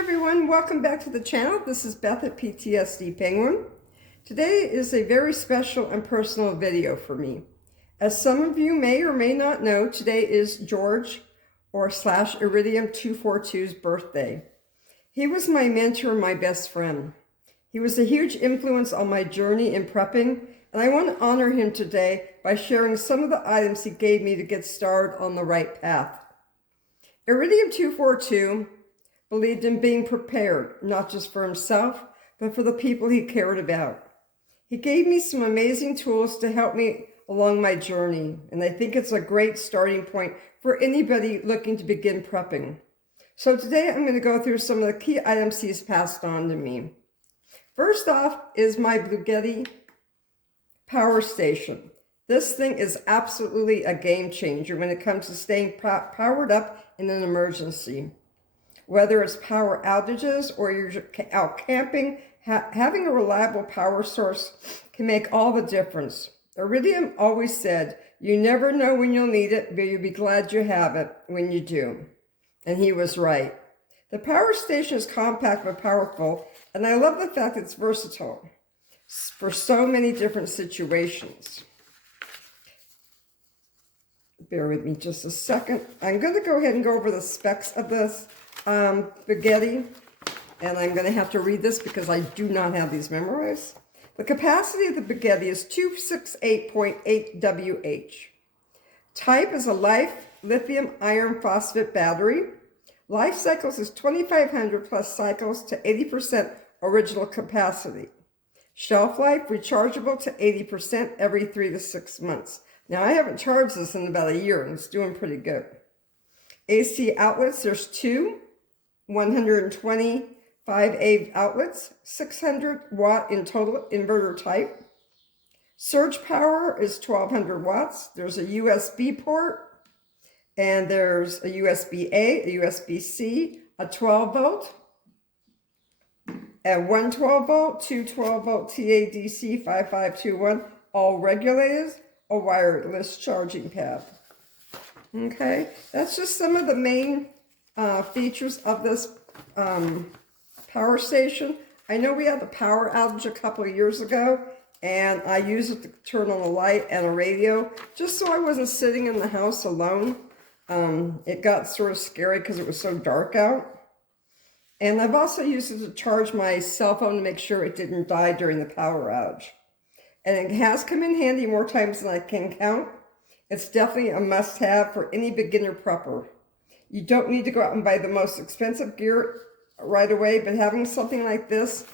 everyone, welcome back to the channel. This is Beth at PTSD Penguin. Today is a very special and personal video for me. As some of you may or may not know, today is George / Iridium 242's birthday. He was my mentor and my best friend. He was a huge influence on my journey in prepping, and I want to honor him today by sharing some of the items he gave me to get started on the right path. Iridium 242 believed in being prepared, not just for himself, but for the people he cared about. He gave me some amazing tools to help me along my journey, and I think it's a great starting point for anybody looking to begin prepping. So today I'm going to go through some of the key items he's passed on to me. First off is my Bluegetti power station. This thing is absolutely a game changer when it comes to staying powered up in an emergency. Whether it's power outages or you're out camping, having a reliable power source can make all the difference. Iridium always said, you never know when you'll need it, but you'll be glad you have it when you do. And he was right. The power station is compact but powerful, and I love the fact it's versatile for so many different situations. Bear with me just a second. I'm going to go ahead and go over the specs of this Bluegetti, and I'm going to have to read this because I do not have these memorized. The capacity of the Bluegetti is 268.8 WH. Type is a lithium iron phosphate battery. Life cycles is 2,500 plus cycles to 80% original capacity. Shelf life rechargeable to 80% every 3 to 6 months. Now I haven't charged this in about a year and it's doing pretty good. AC outlets, there's two. 125A outlets, 600 watt in total inverter type. Surge power is 1200 watts. There's a USB port, and there's a USB-A, a USB-C, a 12 volt, and one 12 volt, two 12 volt TADC 5521, all regulated, a wireless charging pad. Okay, that's just some of the main features of this power station. I know we had a power outage a couple of years ago, and I used it to turn on a light and a radio just so I wasn't sitting in the house alone. It got sort of scary because it was so dark out. And I've also used it to charge my cell phone to make sure it didn't die during the power outage. And it has come in handy more times than I can count. It's definitely a must-have for any beginner prepper. You don't need to go out and buy the most expensive gear right away, but having something like this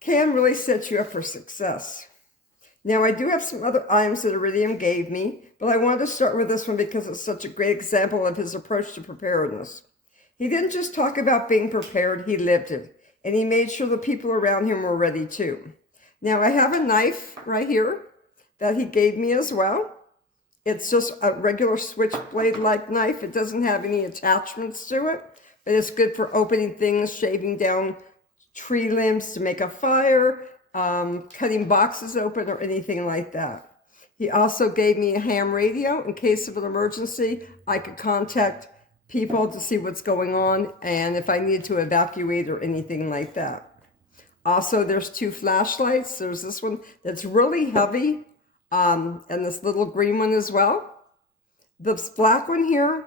can really set you up for success. Now, I do have some other items that Iridium gave me, but I wanted to start with this one because it's such a great example of his approach to preparedness. He didn't just talk about being prepared, he lived it, and he made sure the people around him were ready too. Now, I have a knife right here that he gave me as well. It's just a regular switchblade-like knife. It doesn't have any attachments to it, but it's good for opening things, shaving down tree limbs to make a fire, cutting boxes open, or anything like that. He also gave me a ham radio in case of an emergency. I could contact people to see what's going on and if I need to evacuate or anything like that. Also, there's two flashlights. There's this one that's really heavy, and this little green one as well. This black one here,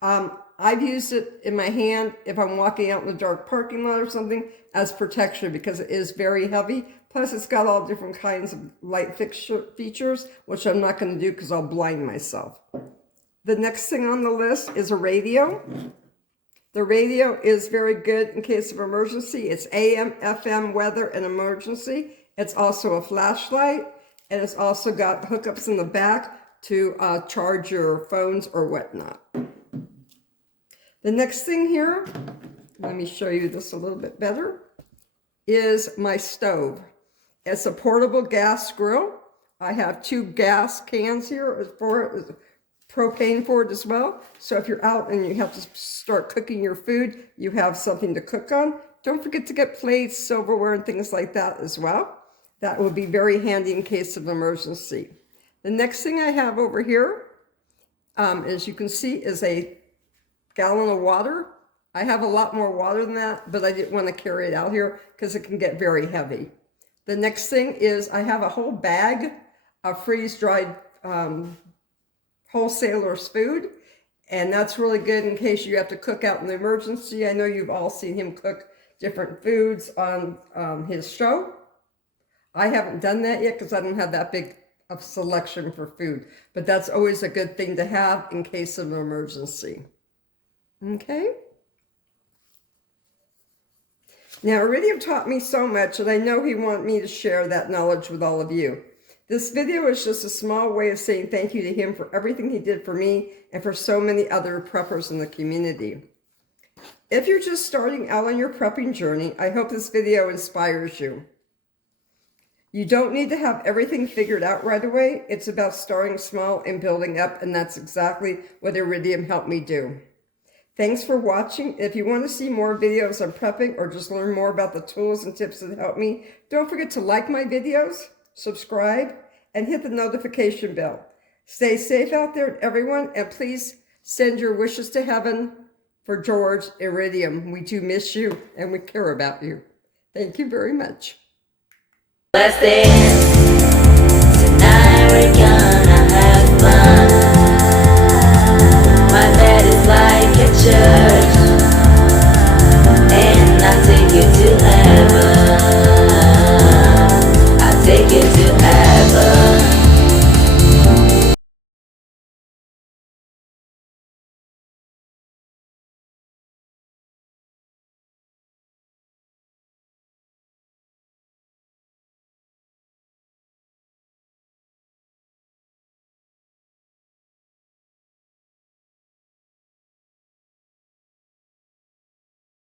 I've used it in my hand if I'm walking out in the dark parking lot or something as protection because it is very heavy. Plus, it's got all different kinds of light fixture features, which I'm not going to do because I'll blind myself. The next thing on the list is a radio. The radio is very good in case of emergency. It's AM, FM, weather, and emergency. It's also a flashlight. And it's also got hookups in the back to charge your phones or whatnot. The next thing here, let me show you this a little bit better, is my stove. It's a portable gas grill. I have 2 gas cans here for it, propane for it as well. So if you're out and you have to start cooking your food, you have something to cook on. Don't forget to get plates, silverware, and things like that as well. That will be very handy in case of emergency. The next thing I have over here, as you can see, is a gallon of water. I have a lot more water than that, but I didn't want to carry it out here because it can get very heavy. The next thing is I have a whole bag of freeze-dried wholesalers food, and that's really good in case you have to cook out in the emergency. I know you've all seen him cook different foods on his show. I haven't done that yet because I don't have that big of selection for food, but that's always a good thing to have in case of an emergency. Okay? Now, Iridium taught me so much, and I know he wanted me to share that knowledge with all of you. This video is just a small way of saying thank you to him for everything he did for me and for so many other preppers in the community. If you're just starting out on your prepping journey, I hope this video inspires you. You don't need to have everything figured out right away. It's about starting small and building up, and that's exactly what Iridium helped me do. Thanks for watching. If you want to see more videos on prepping or just learn more about the tools and tips that help me, don't forget to like my videos, subscribe, and hit the notification bell. Stay safe out there, everyone, and please send your wishes to heaven for George Iridium. We do miss you, and we care about you. Thank you very much. Let's dance. Tonight we're gonna have fun. My bed is like a church.